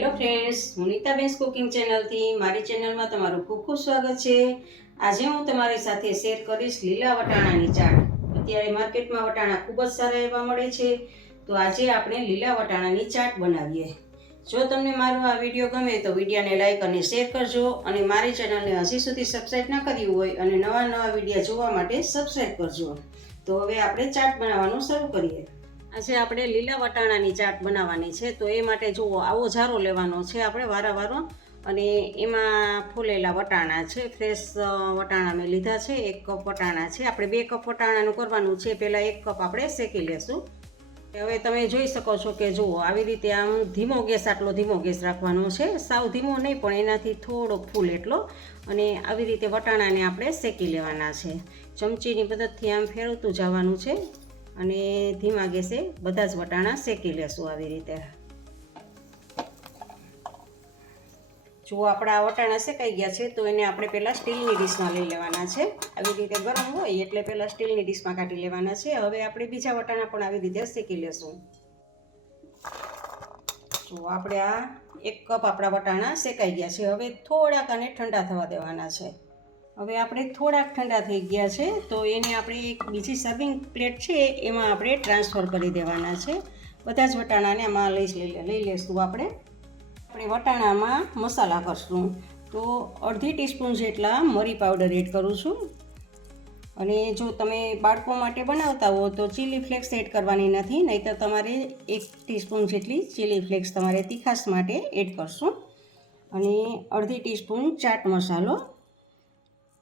Hello friends હું નીતાબેન્સ cooking ચેનલથી મારી ચેનલમાં તમારું ખૂબ ખૂબ સ્વાગત છે. આજે હું તમારી સાથે શેર કરીશ લીલા વટાણાની ચાટ. અત્યારે માર્કેટમાં વટાણા ખૂબ જ સારા એવા મળે છે. તો આજે આપણે લીલા વટાણાની ચાટ બનાવીએ. જો તમને મારો આ વીડિયો ગમે તો વિડીયોને લાઇક અને શેર કરજો અને મારી ચેનલને હજી સુધી સબસ્ક્રાઈબ ના કરી હોય અને નવા નવા વીડિયો જોવા માટે સબસ્ક્રાઈબ કરજો. તો હવે આપણે ચાટ બનાવવાનું શરૂ કરીએ. આજે આપણે લીલા વટાણાની ચાટ બનાવવાની છે. તો એ માટે જુઓ આવો જારો લેવાનો છે આપણે વારાવારો. અને એમાં ફૂલેલા વટાણા છે. ફ્રેશ વટાણા મેં લીધા છે. એક કપ વટાણા છે. આપણે બે કપ વટાણાનું કરવાનું છે. પહેલાં એક કપ આપણે શેકી લેશું. હવે તમે જોઈ શકો છો કે જુઓ, આવી રીતે આમ ધીમો ગેસ, આટલો ધીમો ગેસ રાખવાનો છે. સાવ ધીમો નહીં, પણ એનાથી થોડો ફૂલ એટલો. અને આવી રીતે વટાણાને આપણે શેકી લેવાના છે. ચમચીની મદદથી આમ ફેરવતું જવાનું છે. અને ધીમા ગેસે બધા જ વટાણા શેકી લેશું આવી રીતે. જો આપણા વટાણા શેકાઈ ગયા છે, તો એને આપણે પહેલાં સ્ટીલની ડીશમાં લઈ લેવાના છે. આવી રીતે ગરમ હોય એટલે પહેલાં સ્ટીલની ડીશમાં કાઢી લેવાના છે. હવે આપણે બીજા વટાણા પણ આવી રીતે શેકી લેશું. જો આપણે આ એક કપ આપણા વટાણા શેકાઈ ગયા છે. હવે થોડાક આને ઠંડા થવા દેવાના છે. હવે આપણે થોડાક ઠંડા થઈ ગયા છે, તો એને આપણે એક બીજી સર્વિંગ પ્લેટ છે, એમાં આપણે ટ્રાન્સફર કરી દેવાના છે. બધા જ વટાણાને આમાં લઈ લઈ લઈ લઈશું આપણે. આપણે વટાણામાં મસાલા કરશું. તો અડધી ટીસ્પૂન જેટલા મરી પાવડર એડ કરું છું. અને જો તમે બાળકો માટે બનાવતા હો, તો ચીલી ફ્લેક્સ એડ કરવાની નથી નહીં તો તમારે એક ટીસ્પૂન જેટલી ચીલી ફ્લેક્સ તમારે તીખાસ માટે એડ કરશું. અને અડધી ટીસ્પૂન ચાટ મસાલો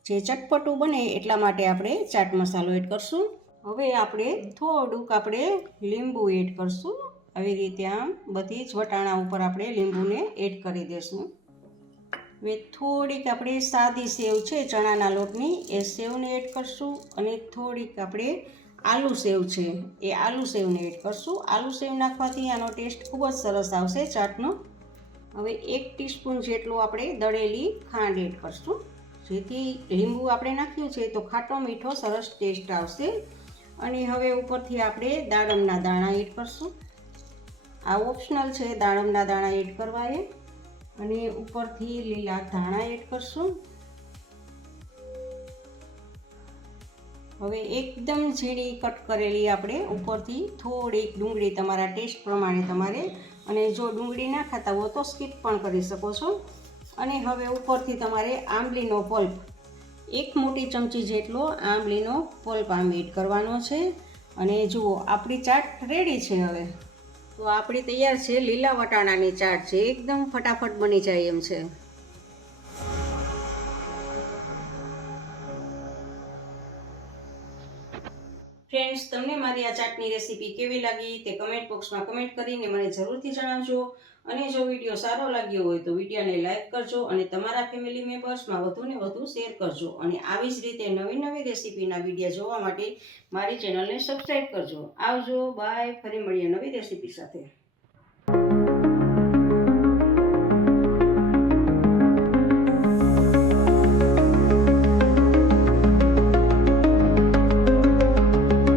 જે ચટપટું બને એટલા માટે આપણે ચાટ મસાલો એડ કરશું. હવે આપણે થોડુંક આપણે લીંબુ એડ કરશું. આવી રીતે આમ બધી જ વટાણા ઉપર આપણે લીંબુને એડ કરી દઈશું હવે થોડીક આપણે સાદી સેવ છે, ચણાના લોટની, એ સેવને એડ કરશું અને થોડીક આપણે આલુ સેવ છે, એ આલુ સેવને એડ કરશું. આલુ સેવ નાખવાથી આનો ટેસ્ટ ખૂબ જ સરસ આવશે ચાટનો. હવે એક ટીસ્પૂન જેટલું આપણે દળેલી ખાંડ એડ કરશું. જેથી લીંબુ આપણે નાખ્યું છે તો ખાટો મીઠો સરસ ટેસ્ટ આવશે. અને હવે ઉપરથી આપણે દાડમના દાણા એડ કરશું. આ ઓપ્શનલ છે, દાડમના દાણા એડ કરવા એ અને ઉપરથી લીલા ધાણા એડ કરશું. હવે એકદમ ઝીણી કટ કરેલી આપણે ઉપરથી થોડીક ડુંગળી તમારા ટેસ્ટ પ્રમાણે તમારે. અને જો ડુંગળી ના ખાતા હો તો સ્કીપ પણ કરી શકો છો. અને હવે ઉપરથી તમારે આંબલીનો પલ્પ. એક મોટી ચમચી જેટલો આંબલીનો પલ્પ આમ એડ કરવાનો છે. અને જુઓ, આપણી ચાટ રેડી છે હવે. તો આપણી તૈયાર છે લીલા વટાણાની ચાટ છે એકદમ ફટાફટ બની જાય એમ છે. ફ્રેન્ડ્સ તમને મારી આ ચાટની રેસીપી કેવી લાગી તે કમેન્ટ બોક્સમાં કમેન્ટ કરીને મને જરૂરથી જણાવજો. અને જો વીડિયો સારો લાગ્યો હોય તો વિડીયોને લાઇક કરજો અને તમારા ફેમિલી મેમ્બર્સમાં વધુને વધુ શેર કરજો. અને આવી જ રીતે નવી નવી રેસીપીના વીડિયો જોવા માટે મારી ચેનલને સબસ્ક્રાઈબ કરજો. આવજો બાય ફરી મળીએ નવી રેસીપી સાથે.